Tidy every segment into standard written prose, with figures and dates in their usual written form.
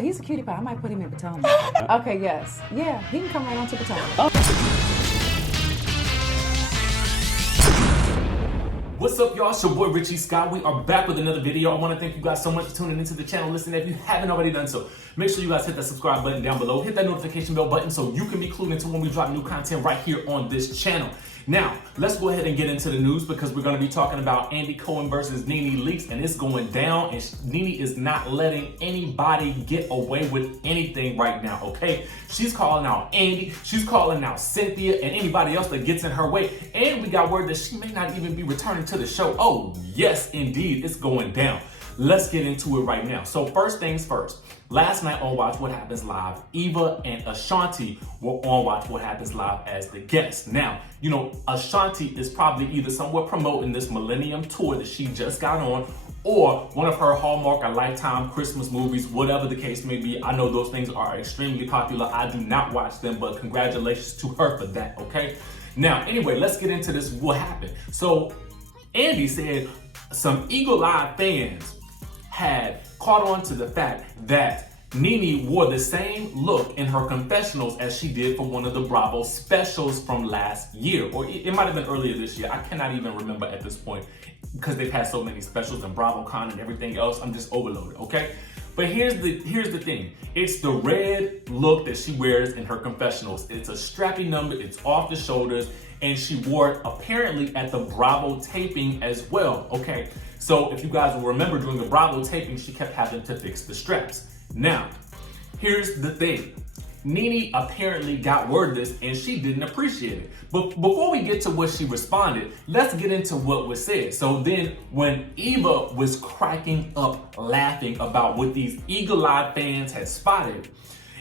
He's a cutie pie. I might put him in Potomac. Okay, yes. Yeah, he can come right on to Potomac. What's up, y'all? It's your boy Richie Scott. We are back with another video. I want to thank you guys so much for tuning into the channel. Listen, if you haven't already done so, make sure you guys hit that subscribe button down below. Hit that notification bell button so you can be clued into when we drop new content right here on this channel. Now, let's go ahead and get into the news because we're going to be talking about Andy Cohen versus Nene leaks, and it's going down, and Nene is not letting anybody get away with anything right now, okay? She's calling out Andy, she's calling out Cynthia, and anybody else that gets in her way, and we got word that she may not even be returning to the show. Oh, yes, indeed, it's going down. Let's get into it right now. So first things first, last night on Watch What Happens Live, Eva and Ashanti were on Watch What Happens Live as the guests. Now, you know, Ashanti is probably either somewhere promoting this Millennium Tour that she just got on, or one of her Hallmark or Lifetime Christmas movies, whatever the case may be. I know those things are extremely popular. I do not watch them, but congratulations to her for that, okay? Now, anyway, let's get into this, what happened. So, Andy said some eagle-eyed fans had caught on to the fact that Nene wore the same look in her confessionals as she did for one of the Bravo specials from last year, or it might have been earlier this year. I cannot even remember at this point because they've had so many specials and BravoCon and everything else. I'm just overloaded, okay? But here's the thing. It's the red look that she wears in her confessionals. It's a strappy number, it's off the shoulders, and she wore it apparently at the Bravo taping as well, okay? So if you guys will remember, during the Bravo taping, she kept having to fix the straps. Now, here's the thing. Nene apparently got word of this and she didn't appreciate it. But before we get to what she responded, let's get into what was said. So then when Eva was cracking up laughing about what these eagle-eyed fans had spotted,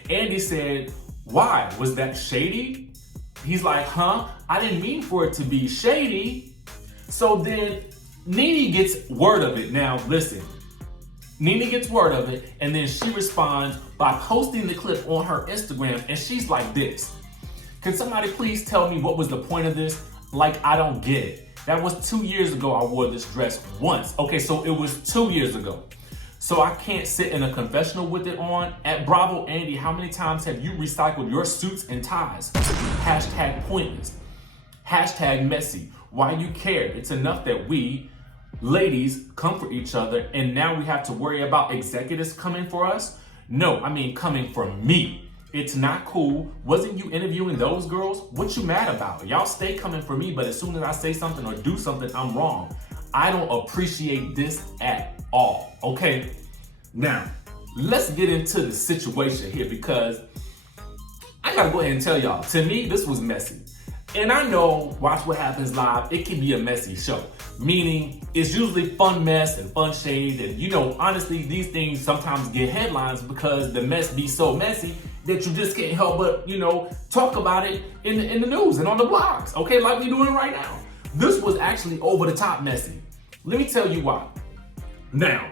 Andy said, "Why? Was that shady?" He's like, "Huh? I didn't mean for it to be shady." So then Nene gets word of it. Now, listen. Nene gets word of it, and then she responds by posting the clip on her Instagram, and she's like this. "Can somebody please tell me what was the point of this? Like, I don't get it. That was 2 years ago I wore this dress once." Okay, so it was 2 years ago. So I can't sit in a confessional with it on. At Bravo, Andy, how many times have you recycled your suits and ties? Hashtag pointless. Hashtag messy. Why you care? It's enough that we, ladies, come for each other, and now we have to worry about executives coming for us? No, I mean coming for me. It's not cool. Wasn't you interviewing those girls? What you mad about? Y'all stay coming for me, but as soon as I say something or do something, I'm wrong. I don't appreciate this at all, okay? Now, let's get into the situation here because I gotta go ahead and tell y'all, to me, this was messy. And I know Watch What Happens Live, it can be a messy show. Meaning, it's usually fun mess and fun shade. And you know, honestly, these things sometimes get headlines because the mess be so messy that you just can't help but, you know, talk about it in the news and on the blogs, okay, like we doing right now. This was actually over the top messy. Let me tell you why. Now,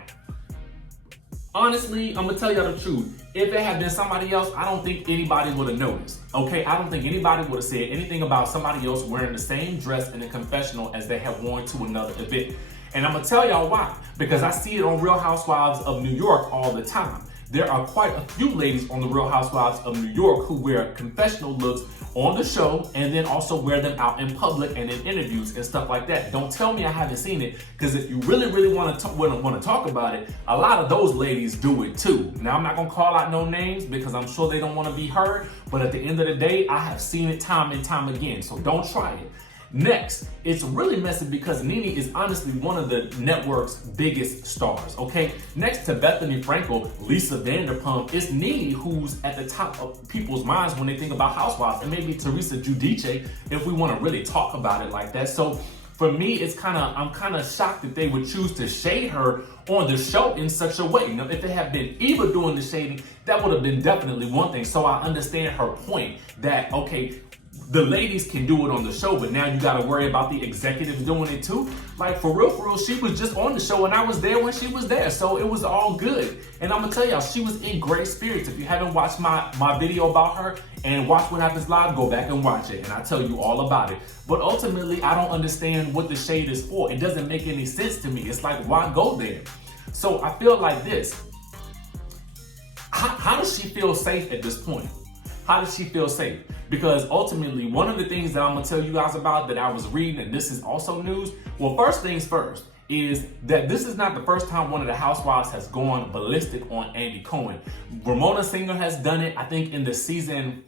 honestly, I'm gonna tell y'all the truth. If it had been somebody else, I don't think anybody would have noticed, okay? I don't think anybody would have said anything about somebody else wearing the same dress in a confessional as they have worn to another event. And I'm gonna tell y'all why. Because I see it on Real Housewives of New York all the time. There are quite a few ladies on the Real Housewives of New York who wear confessional looks on the show and then also wear them out in public and in interviews and stuff like that. Don't tell me I haven't seen it, because if you really want to talk about it, a lot of those ladies do it too. Now, I'm not gonna call out no names because I'm sure they don't want to be heard, but at the end of the day, I have seen it time and time again, so don't try it. Next, it's really messy because Nene is honestly one of the network's biggest stars, okay? Next to Bethany Frankel, Lisa Vanderpump, it's Nene who's at the top of people's minds when they think about Housewives, and maybe Teresa Giudice if we want to really talk about it like that. So for me, I'm kind of shocked that they would choose to shade her on the show in such a way. Now, if it had been Eva doing the shading, that would have been definitely one thing. So I understand her point that, okay, the ladies can do it on the show, but now you gotta worry about the executives doing it too. Like, for real, she was just on the show and I was there when she was there, so it was all good. And I'm gonna tell y'all, she was in great spirits. If you haven't watched my video about her and Watch What Happens Live, go back and watch it and I'll tell you all about it. But ultimately, I don't understand what the shade is for. It doesn't make any sense to me. It's like, why go there? So I feel like this. How does she feel safe at this point? How does she feel safe? Because ultimately, one of the things that I'm gonna tell you guys about that I was reading, and this is also news. Well, first things first is that this is not the first time one of the housewives has gone ballistic on Andy Cohen. Ramona Singer has done it, I think, in the season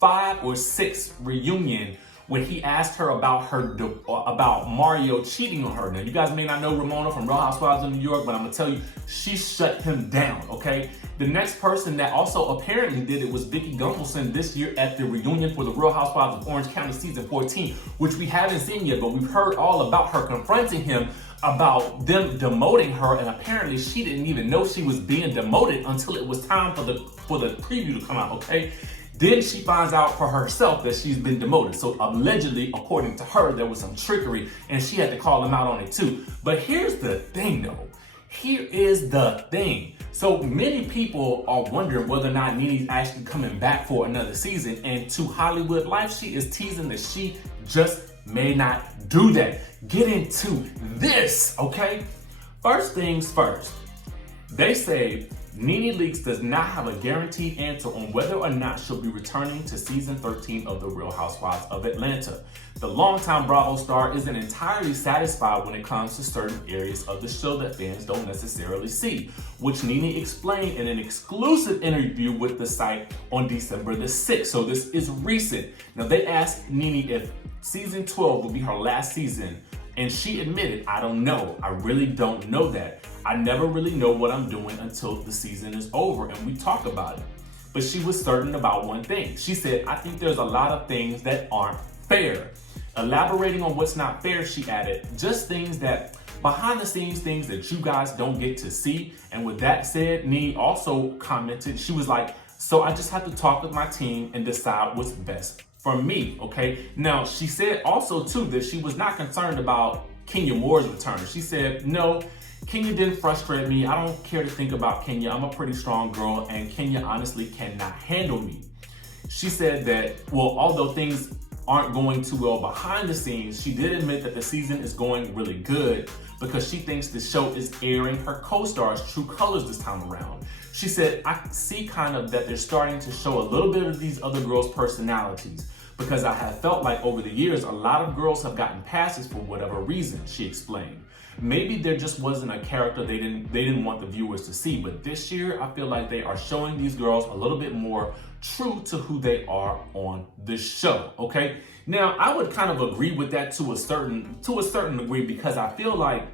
5 or 6 reunion when he asked her about Mario cheating on her. Now, you guys may not know Ramona from Real Housewives of New York, but I'm gonna tell you, she shut him down, okay? The next person that also apparently did it was Vicki Gunvalson this year at the reunion for the Real Housewives of Orange County season 14, which we haven't seen yet, but we've heard all about her confronting him about them demoting her, and apparently she didn't even know she was being demoted until it was time for the preview to come out, okay? Then she finds out for herself that she's been demoted. So allegedly, according to her, there was some trickery and she had to call him out on it too. But here's the thing though. Here is the thing. So many people are wondering whether or not Nene's actually coming back for another season. And to Hollywood Life, she is teasing that she just may not do that. Get into this, okay? First things first. They say Nene Leakes does not have a guaranteed answer on whether or not she'll be returning to season 13 of The Real Housewives of Atlanta. The longtime Bravo star isn't entirely satisfied when it comes to certain areas of the show that fans don't necessarily see, which Nene explained in an exclusive interview with the site on December the 6th. So this is recent. Now they asked Nene if season 12 will be her last season, and she admitted, I don't know. I really don't know that. I never really know what I'm doing until the season is over and we talk about it. But she was certain about one thing. She said, I think there's a lot of things that aren't fair. Elaborating on what's not fair, she added, just things that behind the scenes, things that you guys don't get to see. And with that said, Nene also commented, she was like, so I just have to talk with my team and decide what's best for me, okay? Now, she said also too that she was not concerned about Kenya Moore's return. She said, no, Kenya didn't frustrate me. I don't care to think about Kenya. I'm a pretty strong girl and Kenya honestly cannot handle me. She said that, well, although things aren't going too well behind the scenes, she did admit that the season is going really good because she thinks the show is airing her co-stars' true colors this time around. She said, I see kind of that they're starting to show a little bit of these other girls' personalities because I have felt like over the years, a lot of girls have gotten passes for whatever reason, she explained. Maybe there just wasn't a character they didn't want the viewers to see, but this year I feel like they are showing these girls a little bit more true to who they are on the show, okay? Now, I would kind of agree with that to a certain degree because I feel like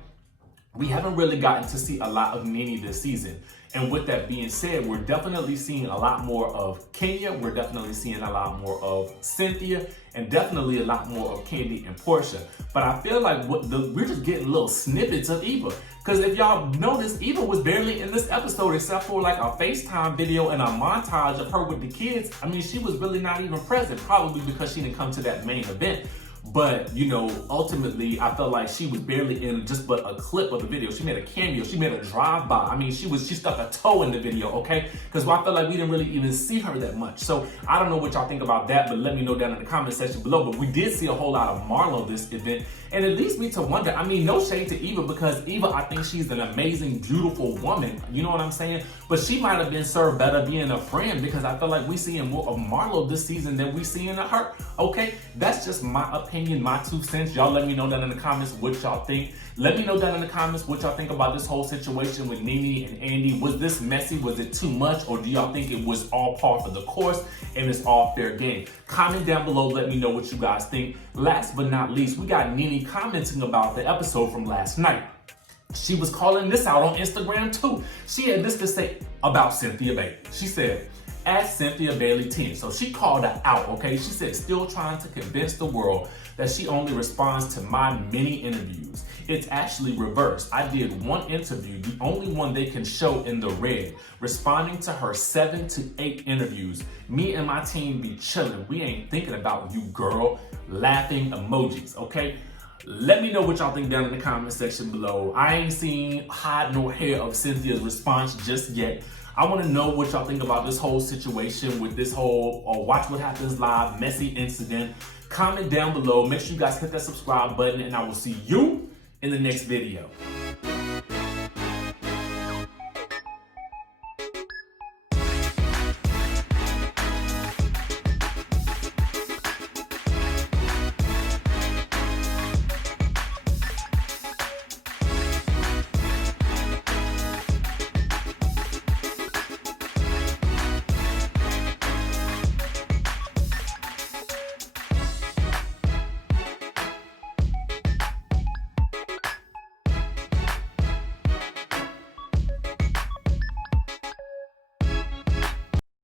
we haven't really gotten to see a lot of Nene this season. And with that being said, we're definitely seeing a lot more of Kenya, we're definitely seeing a lot more of Cynthia, and definitely a lot more of Kandi and Porsha. But I feel like we're just getting little snippets of Eva. Because if y'all notice, Eva was barely in this episode except for like a FaceTime video and a montage of her with the kids. I mean, she was really not even present, probably because she didn't come to that main event. But, you know, ultimately, I felt like she was barely in just but a clip of the video. She made a cameo. She made a drive-by. I mean, she stuck a toe in the video, okay? Because I felt like we didn't really even see her that much. So I don't know what y'all think about that, but let me know down in the comment section below. But we did see a whole lot of Marlo this event. And it leads me to wonder, I mean, no shade to Eva, because Eva, I think she's an amazing, beautiful woman. You know what I'm saying? But she might have been served better being a friend, because I feel like we seeing more of Marlo this season than we seeing of her. Okay? That's just my opinion, my 2 cents. Y'all let me know down in the comments what y'all think. Let me know down in the comments what y'all think about this whole situation with Nene and Andy. Was this messy? Was it too much? Or do y'all think it was all par for the course and it's all fair game? Comment down below. Let me know what you guys think. Last but not least, we got Nene commenting about the episode from last night. She was calling this out on Instagram too. She had this to say about Cynthia Bailey. She said, at Cynthia Bailey 10. So she called her out, okay? She said, still trying to convince the world that she only responds to my many interviews. It's actually reversed. I did 1 interview, the only one they can show in the red, responding to her 7 to 8 interviews. Me and my team be chilling. We ain't thinking about you, girl. Laughing emojis, okay? Let me know what y'all think down in the comment section below. I ain't seen hide nor hair of Cynthia's response just yet. I want to know what y'all think about this whole situation with this whole Watch What Happens Live messy incident. Comment down below. Make sure you guys hit that subscribe button, and I will see you in the next video.